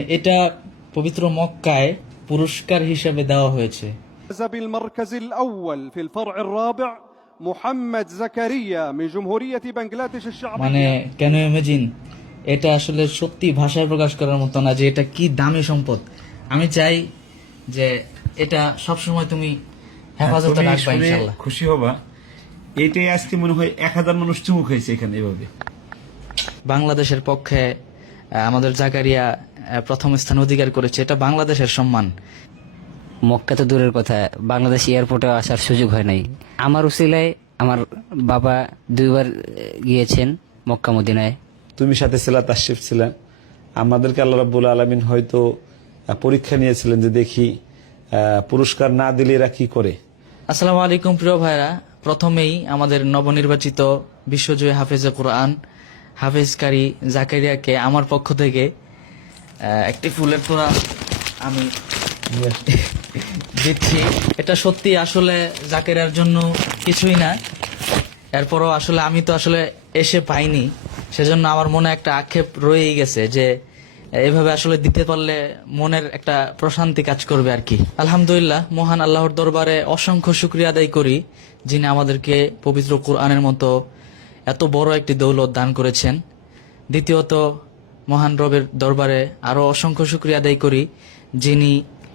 এটা পবিত্র মক্কায় পুরস্কার হিসেবে দেওয়া হয়েছে। فاز بالمركز الأول في الفرع الرابع محمد زكريا من جمهورية بنغلاديش মানে الشعبية. কেন ইমাজিন, এটা আসলে সত্যি ভাষায় প্রকাশ করার মতো না যে এটা কি দামি সম্পদ। আমি চাই যে এটা সবসময় তুমি হেফাজতে তুমি রাখবা শুনে ইনশাআল্লাহ। খুশি হবা। এটাই আজকে মনে হয় 1000 মানুষ চুমুক হয়েছে এখানে এভাবে। বাংলাদেশের পক্ষে আমাদের জাকারিয়া প্রথম স্থান অধিকার করেছে, এটা বাংলাদেশের সম্মান। মক্কা তো দূরের কথা, বাংলাদেশ এয়ারপোর্টে আসার সুযোগ হয় নাই। আমার উসিলায় আমার বাবা 2বার গিয়েছেন মক্কা মদিনায়। তুমি সাথে ছিলা, তাশরিফ ছিলেন। আমাদেরকে আল্লাহ রাব্বুল আলামিন হয়তো পরীক্ষা নিয়েছিলেন যে দেখি পুরস্কার না দিলে এরা কি করে। আসসালামু আলাইকুম প্রিয় ভাইরা, প্রথমেই আমাদের নবনির্বাচিত বিশ্বজয়ী হাফেজে কোরআন হাফেজকারী জাকারিয়াকে আমার পক্ষ থেকে একটি ফুলের তোড়া আমি দিচ্ছি। এটা সত্যি আসলে জাকারিয়ার জন্য কিছুই না, এরপরও আসলে আমি তো আসলে এসে পাইনি, সেজন্য আমার মনে একটা আক্ষেপ রয়েই গেছে যে এভাবে আসলে দিতে পারলে মনের একটা প্রশান্তি কাজ করবে আর কি। আলহামদুলিল্লাহ, মহান আল্লাহর দরবারে অসংখ্য শুকরিয়া আদায় করি যিনি আমাদেরকে পবিত্র কোরআনের মতো এত বড় একটি দৌলত দান করেছেন। দ্বিতীয়ত, মহান রবের দরবারে আরো অসংখ্য শুকরিয়া আদায় করি যিনি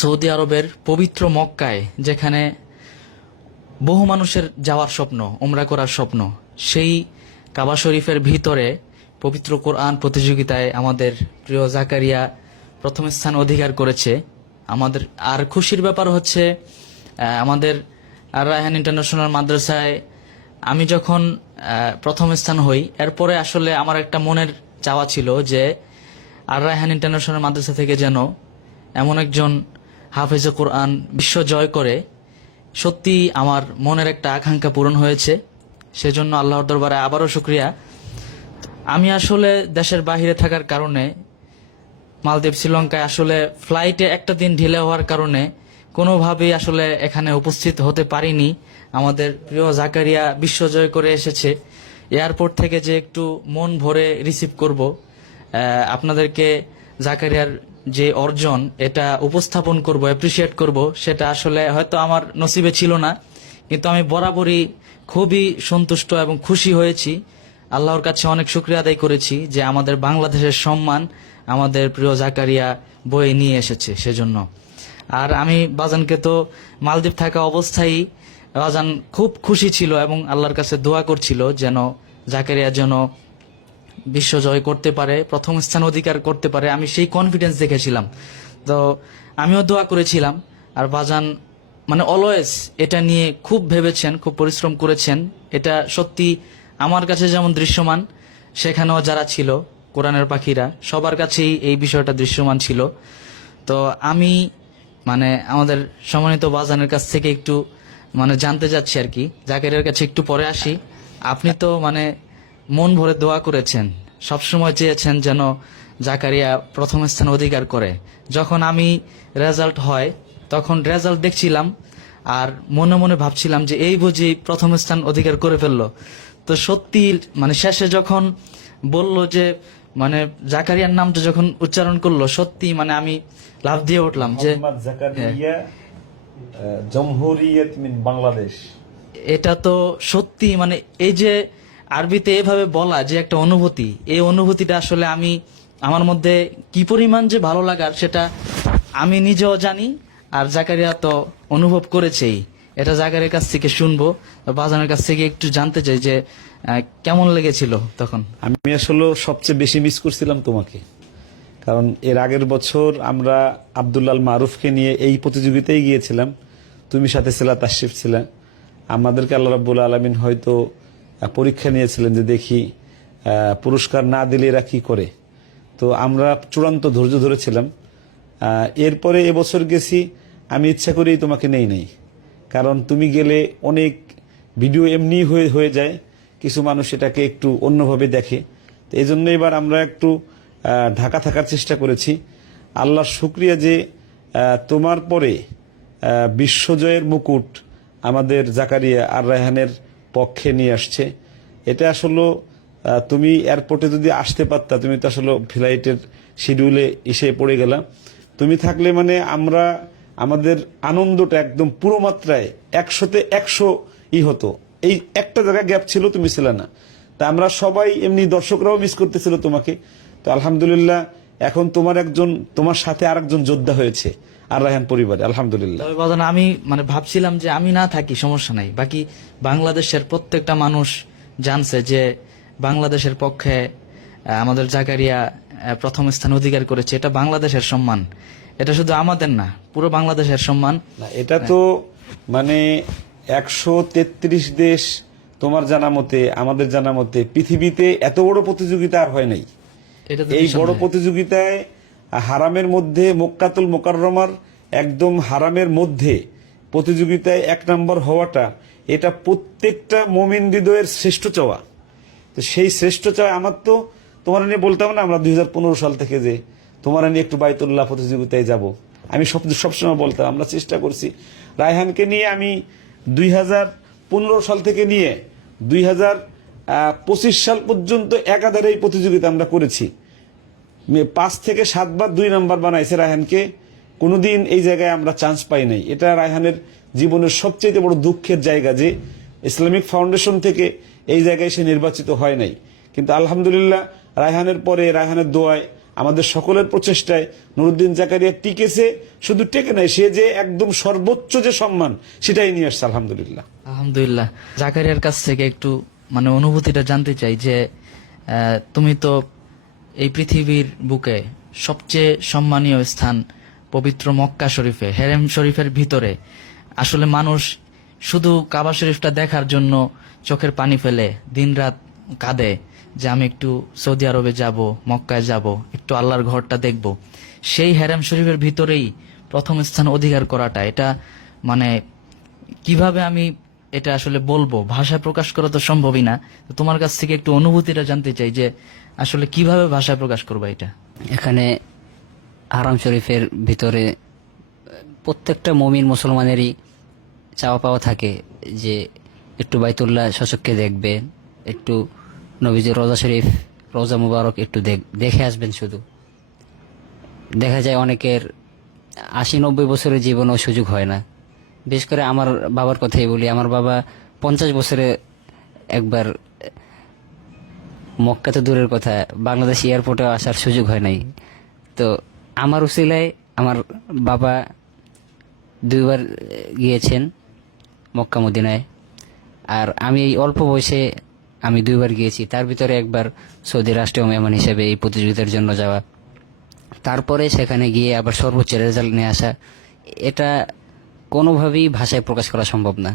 সৌদি আরবের পবিত্র মক্কায়, যেখানে বহু মানুষের যাওয়ার স্বপ্ন, উমরা করার স্বপ্ন, সেই কাবা শরীফের ভিতরে পবিত্র কোরআন প্রতিযোগিতায় আমাদের প্রিয় জাকারিয়া প্রথম স্থান অধিকার করেছে। আমাদের আর খুশির ব্যাপার হচ্ছে আমাদের আর রায়হান ইন্টারন্যাশনাল মাদ্রাসায় আমি যখন প্রথম স্থান হই, এরপরে আসলে আমার একটা মনের চাওয়া ছিল যে আর রায়হান ইন্টারন্যাশনাল মাদ্রাসা থেকে যেন এমন একজন হাফেজে কোরআন বিশ্ব জয় করে। সত্যি আমার মনের একটা আকাঙ্ক্ষা পূরণ হয়েছে, সেজন্য আল্লাহর দরবারে আবারও শুকরিয়া। আমি আসলে দেশের বাইরে থাকার কারণে, মালদ্বীপ শ্রীলঙ্কায় আসলে ফ্লাইটে একটা দিন ঢিলে হওয়ার কারণে কোনোভাবেই আসলে এখানে উপস্থিত হতে পারিনি। আমাদের প্রিয় জাকারিয়া বিশ্বজয় করে এসেছে, এয়ারপোর্ট থেকে যে একটু মন ভরে রিসিভ করব, আপনাদেরকে জাকারিয়ার যে অর্জন এটা উপস্থাপন করব, অ্যাপ্রিসিয়েট করব, সেটা আসলে হয়তো আমার নসিবে ছিল না, কিন্তু আমি বরাবরই খুবই সন্তুষ্ট এবং খুশি হয়েছি। আল্লাহর কাছে অনেক শুকরিয়া আদায় করেছি যে আমাদের বাংলাদেশের সম্মান আমাদের প্রিয় জাকারিয়া বয়ে নিয়ে এসেছে সেজন্য। আর আমি বাজানকে তো মালদ্বীপ থাকা অবস্থায় বাজান খুব খুশি ছিল এবং আল্লাহর কাছে দোয়া করছিল যেন জাকারিয়া যেন বিশ্ব জয় করতে পারে, প্রথম স্থান অধিকার করতে পারে। আমি সেই কনফিডেন্স দেখেছিলাম, তো আমিও দোয়া করেছিলাম। আর বাজান মানে অলওয়েজ এটা নিয়ে খুব ভেবেছেন, খুব পরিশ্রম করেছেন। এটা সত্যি আমার কাছে যেমন দৃশ্যমান, সেখানেও যারা ছিল কোরআনের পাখিরা সবার কাছেই এই বিষয়টা দৃশ্যমান ছিল। তো আমি মানে আমাদের সম্মানিত বাজানের কাছ থেকে একটু মানে জানতে যাচ্ছি আর কি, জাকারিয়ার কাছে একটু পরে আসি। আপনি তো মানে মন ভরে দোয়া করেছেন, সবসময় চেয়েছেন যেন জাকারিয়া প্রথম স্থান অধিকার করে। যখন আমি রেজাল্ট হয় তখন রেজাল্ট দেখছিলাম আর মনে মনে ভাবছিলাম যে এই বুঝি প্রথম স্থান অধিকার করে ফেললো। তো সত্যি মানে শেষে যখন বলল যে মানে জাকারিয়ার নামটা যখন উচ্চারণ করলো, সত্যি মানে আমি লাফ দিয়ে উঠলাম যে মোহাম্মদ জাকারিয়া জমহুরিয়ত মিন বাংলাদেশ। এটা তো সত্যি মানে এই যে আরবিতে এভাবে বলা যে একটা অনুভূতি, এই অনুভূতিটা আসলে আমি আমার মধ্যে কি পরিমাণ যে ভালো লাগার সেটা আমি নিজেও জানি, আর জাকারিয়া তো অনুভব করেছেই। এটা জাকারিয়ার কাছ থেকে শুনবো, বাজানের কাছ থেকে একটু জানতে চাই যে কেমন লেগেছিল তখন। আমি আসলে সবচেয়ে বেশি মিস করছিলাম তোমাকে, কারণ এর আগের বছর আমরা আব্দুল্লাহ মারুফকে নিয়ে এই প্রতিযোগিতায় গিয়েছিলাম। তুমি সাথে ছিলা, তাশরিফ ছিলেন। আমাদেরকে আল্লাহ রাব্বুল আলামিন হয়তো পরীক্ষা নিয়েছিলেন যে দেখি পুরস্কার না দিলে এরা কি করে। তো আমরা চূড়ান্ত ধৈর্য ধরেছিলাম। এরপরে এবছর গেছি, আমি ইচ্ছা করেই তোমাকে নেই নাই, কারণ তুমি গেলে অনেক ভিডিও এমনি হয়ে যায়, কিছু মানুষ এটাকে একটু অন্যভাবে দেখে। তো এই জন্য এবার আমরা একটু ঢাকা থাকার চেষ্টা করেছি। আল্লাহর শুকরিয়া যে তোমার পরে বিশ্বজয়ের মুকুট আমাদের জাকারিয়া আর রায়হানের পক্ষে নিয়ে আসছে। এটা আসলে তুমি এয়ারপোর্টে যদি আসতে পারতা, তুমি তো আসলে ফ্লাইটের শিডিউলে এসে পড়ে গেলাম। তুমি থাকলে মানে আমরা আমাদের আনন্দটা একদম পুরো মাত্রায় 100-তে 100 হতো। এই একটা জায়গায় গ্যাপ ছিল, তুমি ছিলে না। তা আমরা সবাই এমনি দর্শকরাও মিস করতেছিল তোমাকে। তো আলহামদুলিল্লাহ এখন তোমার সাথে আরেকজন যোদ্ধা হয়েছে আর রায়হান পরিবারে, আলহামদুলিল্লাহ। তবে বাজান আমি মানে ভাবছিলাম যে আমি না থাকি সমস্যা নাই, বাকি বাংলাদেশের প্রত্যেকটা মানুষ জানছে যে বাংলাদেশের পক্ষে আমাদের জাকারিয়া প্রথম স্থান অধিকার করেছে। এটা বাংলাদেশের সম্মান, এটা শুধু আমাদের না, পুরো বাংলাদেশের সম্মান। না, এটা তো মানে 133 দেশ, তোমার জানা মতে আমাদের জানা মতে পৃথিবীতে এত বড় প্রতিযোগিতা আর হয় নাই। এটা তো এই বড় নিঃসন্দেহে। প্রতিযোগিতায় হারামের মধ্যে মক্কাতুল মোকাররমার একদম হারামের মধ্যে প্রতিযোগিতায় 1 নম্বর হওয়াটা, এটা প্রত্যেকটা মুমিন হৃদয়ের শ্রেষ্ঠ চাওয়া। তো সেই শ্রেষ্ঠ চাওয়া আমার তো তোমার নিয়ে বলতাম না, আমরা 2015 সাল থেকে যে তোমার নিয়ে একটু বাইতুল্লাহ প্রতিযোগিতায় যাব, আমি সবসময় বলতাম। আমরা চেষ্টা করছি রায়হানকে নিয়ে, আমি 2015 সাল থেকে নিয়ে 2025 সাল পর্যন্ত একাধারে এই প্রতিযোগিতা আমরা করেছি। 5 থেকে 7 বার 2 নাম্বার বানাইছে রায়হানকে, কোনোদিন এই জায়গায় আমরা চান্স পাই নাই। এটা রায়হানের জীবনের সবচেয়ে বড় দুঃখের জায়গা যে ইসলামিক ফাউন্ডেশন থেকে এই জায়গায় সে নির্বাচিত হয় নাই। কিন্তু আলহামদুলিল্লাহ রায়হানের পরে, রায়হানের দোয়ায়, আমাদের সকলের প্রচেষ্টায় নুরুদ্দিন জাকারিয়া টিকেছে। শুধু টেকে নাই, সে যে একদম সর্বোচ্চ যে সম্মান সেটাই নিয়ে আসছে আলহামদুলিল্লাহ। আলহামদুলিল্লাহ। জাকারিয়ার কাছ থেকে একটু মানে অনুভূতিটা জানতে চাই যে তুমি তো এই পৃথিবীর বুকে সবচেয়ে সম্মানীয় স্থান পবিত্র মক্কা শরীফে, হেরেম শরীফের ভিতরে আসলে মানুষ শুধু কাবা শরীফটা দেখার জন্য চোখের পানি ফেলে দিনরাত কাঁদে যে আমি একটু সৌদি আরবে যাব, মক্কায় যাব, একটু আল্লাহর ঘরটা দেখব। সেই হেরেম শরীফের ভিতরেই প্রথম স্থান অধিকার করাটা, এটা মানে কিভাবে আমি এটা আসলে বলবো, ভাষায় প্রকাশ করা তো সম্ভবই না। তো তোমার কাছ থেকে একটু অনুভূতিটা জানতে চাই যে আসলে কিভাবে ভাষায় প্রকাশ করবা এটা। এখানে হারাম শরীফের ভিতরে প্রত্যেকটা মুমিন মুসলমানেরই চাওয়া পাওয়া থাকে যে একটু বাইতুল্লাহ সচক্ষে দেখবে, একটু নবীজির রোজা শরীফ, রোজা মুবারক একটু দেখে আসবেন। শুধু দেখা যায় অনেকের 80-90 বছরের জীবনেও সুযোগ হয় না। বিশেষ করে আমার বাবার কথাই বলি, আমার বাবা 50 বছরে একবার, মক্কা তো দূরের কথা, বাংলাদেশ এয়ারপোর্টে আসার সুযোগ হয় নাই। তো আমার উসিলায় আমার বাবা 2 বার গিয়েছেন মক্কা মদিনায়, আর আমি এই অল্প বয়সে আমি 2 বার গিয়েছি। তার ভিতরে একবার সৌদি রাষ্ট্রীয় মেহমান হিসেবে এই প্রতিযোগিতার জন্য যাওয়া, তারপরে সেখানে গিয়ে আবার সর্বোচ্চ রেজাল্ট নিয়ে আসা, এটা কোনোভাবেই ভাষায় প্রকাশ করা সম্ভব না।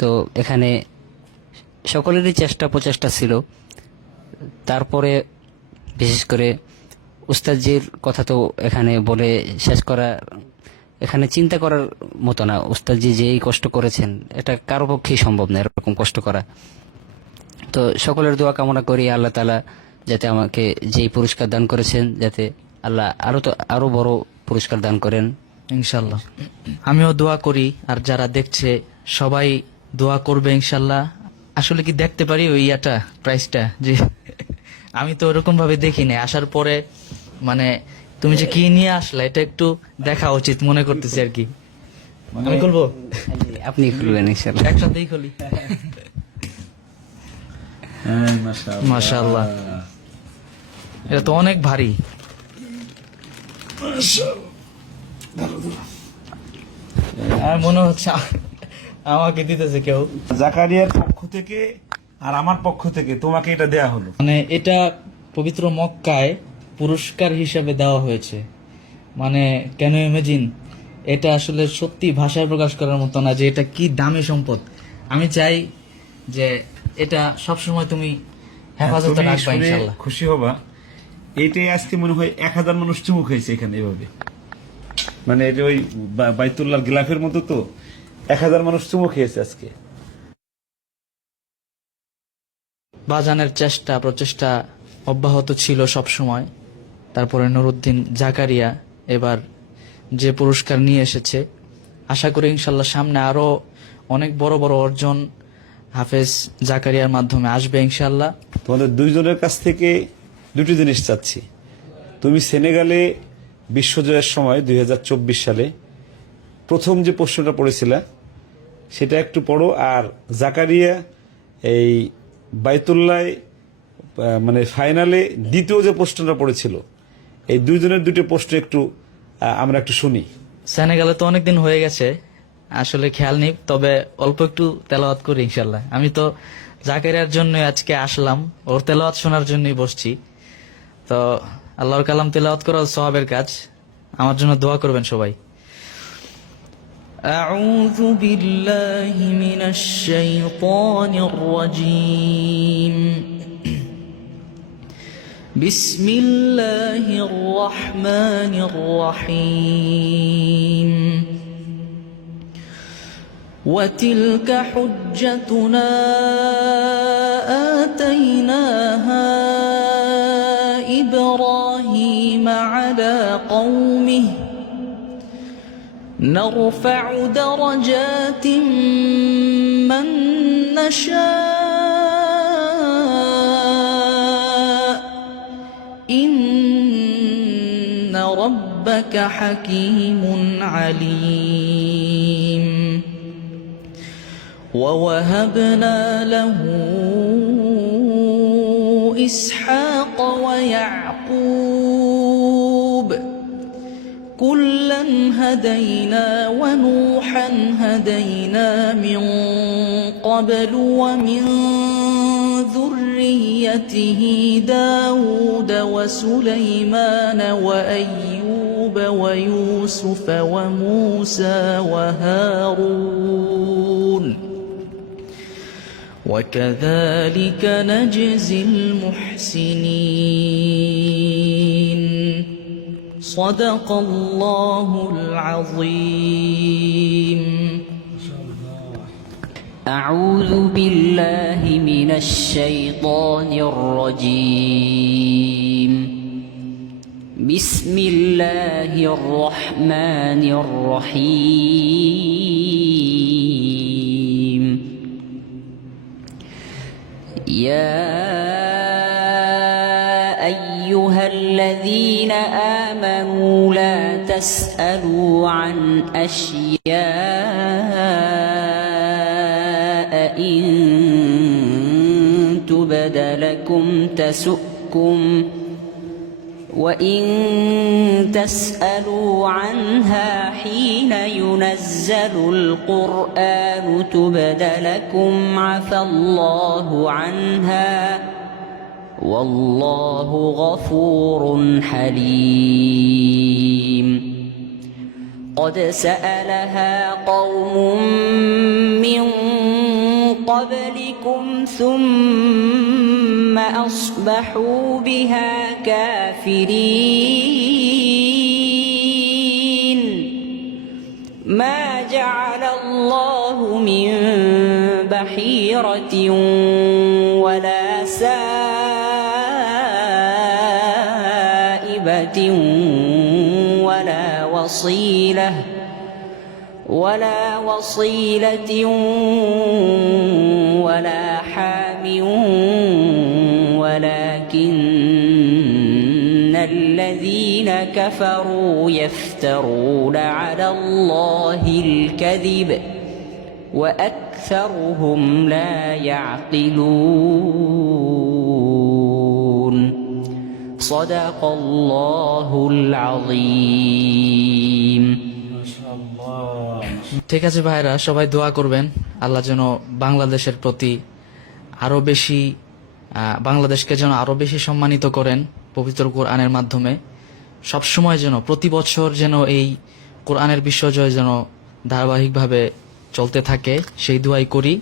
তো এখানে সকলেরই প্রচেষ্টা ছিল। তারপরে বিশেষ করে উস্তাদজির কথা তো এখানে বলে শেষ করা, এখানে চিন্তা করার মতো না। উস্তাদজি যেই কষ্ট করেছেন এটা কারো পক্ষেই সম্ভব না এরকম কষ্ট করা। তো সকলের দোয়া কামনা করি আল্লাহ তাআলা যাতে আমাকে যেই পুরস্কার দান করেছেন, যাতে আল্লাহ আরো বড় পুরস্কার দান করেন ইনশাল্লাহ। আমিও দোয়া করি, আর যারা দেখছে সবাই দোয়া করবে ইনশাল্লাহ। আসলে কি দেখতে পারি ওই প্রাইসটা? যে আমি তো ওরকম ভাবে দেখি না, আসার পরে মানে তুমি যে কি নিয়ে আসলে এটা একটু দেখা উচিত মনে করতেছি আর কি। আমি খুলবো? আপনি খুলবেন ইনশাআল্লাহ, একসাথেই খুলি। মাশাআল্লাহ, এটা তো অনেক ভারী। আর মনে হচ্ছে আমাকে দিতেছে কেউ। জাকারিয়ার পক্ষ থেকে আর আমার পক্ষ থেকে তোমাকে এটা দেয়া হলো। মানে এটা পবিত্র মক্কায় পুরস্কার হিসাবে দেওয়া হয়েছে। মানে কেন ইমাজিন, এটা আসলে সত্যি ভাষায় প্রকাশ করার মতো না যে এটা কি দামি সম্পদ। আমি চাই যে এটা সবসময় তুমি হেফাজতে তুমি রাখবা শুনে ইনশাআল্লাহ। খুশি হবা। এইটাই আজকে মনে হয় 1000 মানুষ চুমুক হয়েছে এখানে এভাবে। মানে এটা ওই বাইতুল্লাহর গিলাফের মতো তো 1000 মানুষ চুমুক খেয়েছে আজকে। বাজানের প্রচেষ্টা অব্যাহত ছিল সব সময়। তারপরে নুরুদ্দিন জাকারিয়া এবার যে পুরস্কার নিয়ে এসেছে, আশা করি ইনশাল্লাহ সামনে আরো অনেক বড় বড় অর্জন হাফেজ জাকারিয়ার মাধ্যমে আসবে ইনশাল্লাহ। তোমাদের দুইজনের কাছ থেকে দুটি জিনিস চাচ্ছি। তুমি সেনেগালে বিশ্বজয়ের সময় 2024 সালে প্রথম যে প্রশ্নটা পড়েছিলা সেটা একটু পড়ো, আর জাকারিয়া এই বাইতুল্লাহ মানে ফাইনালে দ্বিতীয় যে প্রশ্নটা পড়েছিল, এই দুইজনের দুটো প্রশ্ন একটু আমরা একটু শুনি। সেনেগালে তো অনেকদিন হয়ে গেছে, আসলে খেয়াল নেই, তবে অল্প একটু তেলাওয়াত করি ইনশাল্লাহ। আমি তো জাকারিয়ার জন্য আজকে আসলাম, ওর তেলাওয়াত শোনার জন্যই বসছি। তো আল্লাহর কালাম তেলাওয়াত করা সওয়াবের কাজ, আমার জন্য দোয়া করবেন সবাই। أعوذ بالله من الشيطان الرجيم بسم الله الرحمن الرحيم وتلك حجتنا آتيناها إبراهيم على قومه نرفع درجات من نشاء إن ربك حكيم عليم ووهبنا له إسحاق ويعقوب كلا هدينا ونوحا هدينا من قبل ومن ذريته داود وسليمان وأيوب ويوسف وموسى وهارون وكذلك نجزي المحسنين صدق الله العظيم. أعوذ بالله من الشيطان الرجيم. بسم الله الرحمن الرحيم. يا أيها الذين آمنوا لا تسألوا عن أشياء إن تبد لكم تسؤكم وإن تسألوا عنها حين ينزل القرآن تبد لكم عفى الله عنها والله غفور حليم. قد سألها قوم من قبلكم ثم أصبحوا بها كافرين. ما جعل الله من بحيرة ولا سائبة ولا وصيلة ولا حام ولكن الذين كفروا يفترون على الله الكذب وأكثرهم لا يعقلون. صدق الله العظيم. ঠিক আছে ভাইরা, সবাই দোয়া করবেন আল্লাহ যেন বাংলাদেশের প্রতি আরো বেশি বাংলাদেশকে যেন আরো বেশি সম্মানিত করেন পবিত্র কোরআনের মাধ্যমে। সবসময় যেন প্রতি বছর যেন এই কোরআনের বিশ্বজয় যেন ধারাবাহিকভাবে চলতে থাকে, সেই দোয়াই করি।